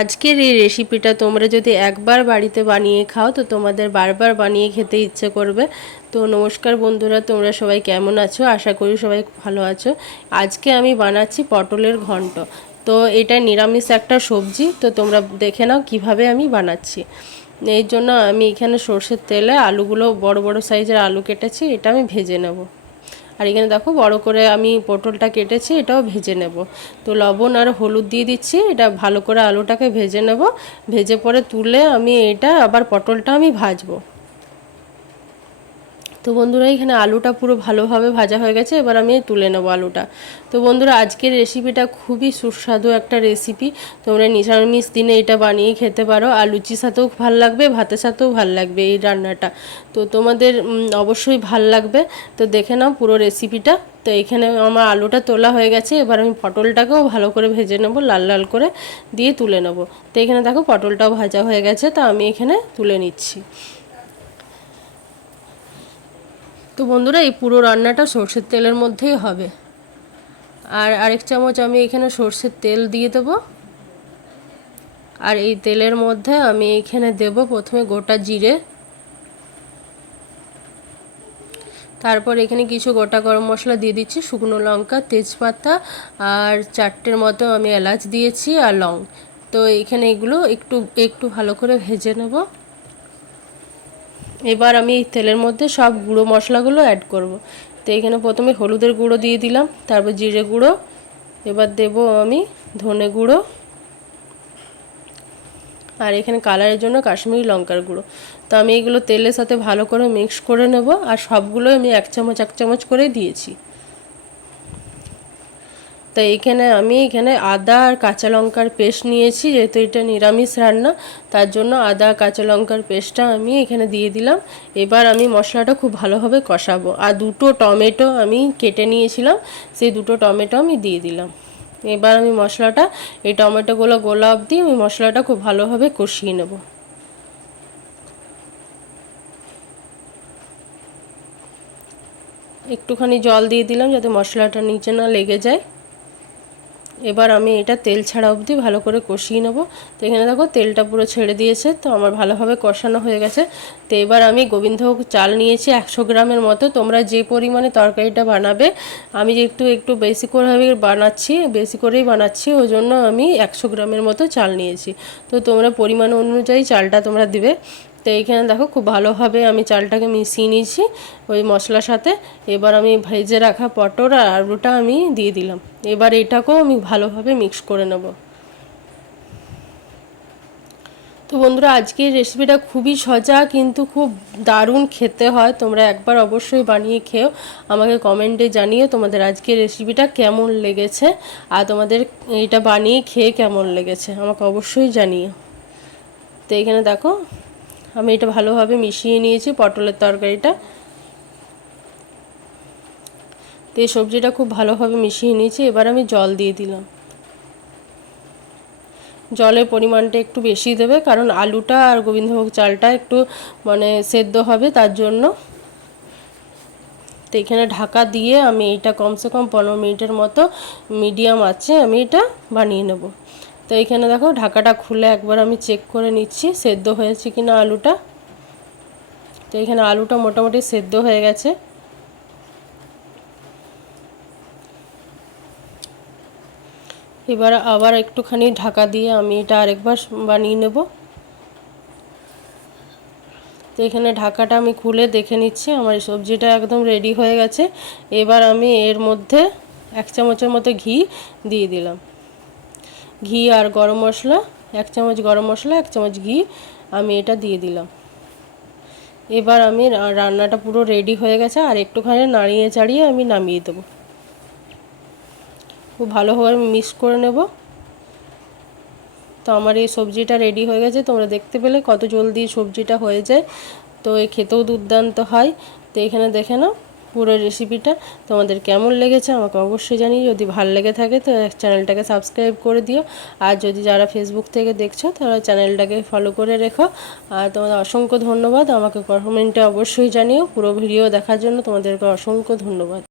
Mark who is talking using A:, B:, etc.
A: আজকের এই রেসিপিটা তোমরা যদি একবার বাড়িতে বানিয়ে খাও, তো তোমাদের বারবার বানিয়ে খেতে ইচ্ছে করবে। তো নমস্কার বন্ধুরা, তোমরা সবাই কেমন আছো? আশা করি সবাই ভালো আছো। আজকে আমি বানাচ্ছি পটলের ঘন্ট। তো এটা নিরামিষ একটা সবজি, তো তোমরা দেখে নাও কীভাবে আমি বানাচ্ছি। এই জন্য আমি এখানে সর্ষের তেলে আলুগুলো, বড় বড় সাইজের আলু কেটেছি, এটা আমি ভেজে নেব। আর এখানে দেখো বড় করে আমি পটলটা কেটেছি, এটাও ভেজে নেব। তো লবণ আর হলুদ দিয়ে দিচ্ছি, এটা ভালো করে আলুটাকে ভেজে নেব। ভেজে পরে তুলে আমি এটা, আবার পটলটা আমি ভাজবো। তো বন্ধুরা, এখানে আলুটা পুরো ভালোভাবে ভাজা হয়ে গেছে, এবার আমি তুলে নেব আলুটা। তো বন্ধুরা, আজকের রেসিপিটা খুবই সুস্বাদু একটা রেসিপি। তোমরা নিরামিষ দিনে এটা বানিয়ে খেতে পারো। আর লুচির সাথেও ভালো লাগবে, ভাতের সাথেও ভালো লাগবে এই রান্নাটা। তো তোমাদের অবশ্যই ভালো লাগবে। তো দেখে নাও পুরো রেসিপিটা। তো এখানে আমার আলুটা তোলা হয়ে গেছে, এবার আমি পটলটাকেও ভালো করে ভেজে নেব, লাল লাল করে দিয়ে তুলে নেব। তো এখানে দেখো পটলটাও ভাজা হয়ে গেছে, তো আমি এখানে তুলে নিচ্ছি। তো বন্ধুরা, এই পুরো রান্নাটা সর্ষের তেলের মধ্যেই হবে। আর আরেক চামচ আমি এখানে সর্ষের তেল দিয়ে দেব। আর এই তেলের মধ্যে আমি এখানে দেব প্রথমে গোটা জিরে। তারপর এখানে কিছু গোটা গরম মশলা দিয়ে দিচ্ছি, শুকনো লঙ্কা, তেজপাতা আর চারটের মতো আমি এলাচ দিয়েছি আর লং। তো এখানে এগুলো একটু একটু ভালো করে ভেজে নেব। এবার আমি এই তেলের মধ্যে সব গুঁড়ো মশলাগুলো অ্যাড করব। তো এখানে প্রথমে হলুদের গুঁড়ো দিয়ে দিলাম, তারপর জিরে গুঁড়ো, এবার দেব আমি ধনে গুঁড়ো, আর এখানে কালারের জন্য কাশ্মীরি লঙ্কার গুঁড়ো তো আমি এগুলো তেলের সাথে ভালো করে মিক্স করে নেব, আর সবগুলো আমি এক চামচ এক চামচ করে দিয়েছি তো এখানে আমি এখানে আদা আর কাঁচা লঙ্কার পেস্ট নিয়েছি, যেহেতু এটা নিরামিষ রান্না, তার জন্য আদা কাঁচা লঙ্কার পেস্টটা আমি এখানে দিয়ে দিলাম। এবার আমি মশলাটা খুব ভালোভাবে কষাবো। আর দুটো টমেটো আমি কেটে নিয়েছিলাম, সেই দুটো টমেটো আমি দিয়ে দিলাম। এবার আমি মশলাটা, এই টমেটোগুলো গোলা অবধি আমি মশলাটা খুব ভালোভাবে কষিয়ে নেব। একটুখানি জল দিয়ে দিলাম যাতে মশলাটা নিচে না লেগে যায়। এবার আমি এটা তেল ছাড়া অবধি ভালো করে কষিয়ে নেব। তো এখানে দেখো তেলটা পুরো ছেড়ে দিয়েছে, তো আমার ভালোভাবে কষানো হয়ে গেছে। তো এবার আমি গোবিন্দভোগ চাল নিয়েছি একশো গ্রামের মতো। তোমরা যে পরিমাণে তরকারিটা বানাবে, আমি যেহেতু একটু বেশি করে বানাচ্ছি, বেশি করেই বানাচ্ছি, ওই জন্য আমি একশো গ্রামের মতো চাল নিয়েছি। তো তোমরা পরিমাণ অনুযায়ী চালটা তোমরা দিবে। তো এইখানে দেখো খুব ভালোভাবে আমি চালটাকে মিশিয়ে নিয়েছি ওই মশলার সাথে। এবার আমি ভেজে রাখা পটল আর আলুটা আমি দিয়ে দিলাম। এবার এটাকেও আমি ভালোভাবে মিক্স করে নেব। তো বন্ধুরা, আজকের রেসিপিটা খুবই সজা কিন্তু খুব দারুণ খেতে হয়। তোমরা একবার অবশ্যই বানিয়ে খেও। আমাকে কমেন্টে জানিও তোমাদের আজকের রেসিপিটা কেমন লেগেছে আর তোমাদের এটা বানিয়ে খেয়ে কেমন লেগেছে। আমাকে অবশ্যই জানিও। তো এখানে দেখো আমি এটা ভালোভাবে মিশিয়ে নিয়েছি, পটলের তরকারিটা। তো এই সবজিটা খুব ভালোভাবে মিশিয়ে নিয়েছি, এবার আমি জল দিয়ে দিলাম। জলের পরিমাণটা একটু বেশি দেবে, কারণ আলুটা আর গোবিন্দভোগ চালটা একটু মানে সেদ্ধ হবে তার জন্য। তো এখানে ঢাকা দিয়ে আমি এটা কমসে কম পনেরো মিনিটের মতো মিডিয়াম আছে আমি এটা বানিয়ে নেব। তো এইখানে দেখো ঢাকাটা খুলে একবার আমি চেক করে নিচ্ছি, সেদ্ধ হয়েছে কি না আলুটা। তো এখানে আলুটা মোটামুটি সেদ্ধ হয়ে গেছে। এবার আবার একটুখানি ঢাকা দিয়ে আমি এটা আরেকবার বানিয়ে নেব। তো এখানে ঢাকাটা আমি খুলে দেখে নিচ্ছি, আমার সবজিটা একদম রেডি হয়ে গেছে। এবার আমি এর মধ্যে এক চামচের মতো ঘি দিয়ে দিলাম। ঘি আর গরম মশলা, এক চামচ গরম মশলা, এক চামচ ঘি, আমি এটা দিয়ে দিলাম। এবার আমি রান্নাটা পুরো রেডি হয়ে গেছে, আর একটুখানি নাড়িয়ে চাড়িয়ে আমি নামিয়ে দেবো। খুব ভালোভাবে মিক্স করে নেব। তো আমার এই সবজিটা রেডি হয়ে গেছে, তোমরা দেখতে পেলে কত জলদি সবজিটা হয়ে যায়। তো এই খেতেও দুর্দান্ত হয়। তো এখানে দেখে নাও। পুরো রেসিপিটা তোমাদের কেমন লেগেছে আমাকে অবশ্যই জানিয়ে যদি ভালো লেগে থাকে তো চ্যানেলটাকে সাবস্ক্রাইব করে দিও। আর যদি যারা ফেসবুক থেকে দেখছ, তারা চ্যানেলটাকে ফলো করে রেখো। আর তোমাদের অসংখ্য ধন্যবাদ। আমাকে কমেন্টে অবশ্যই জানিও। পুরো ভিডিও দেখার জন্য তোমাদেরকে অসংখ্য ধন্যবাদ।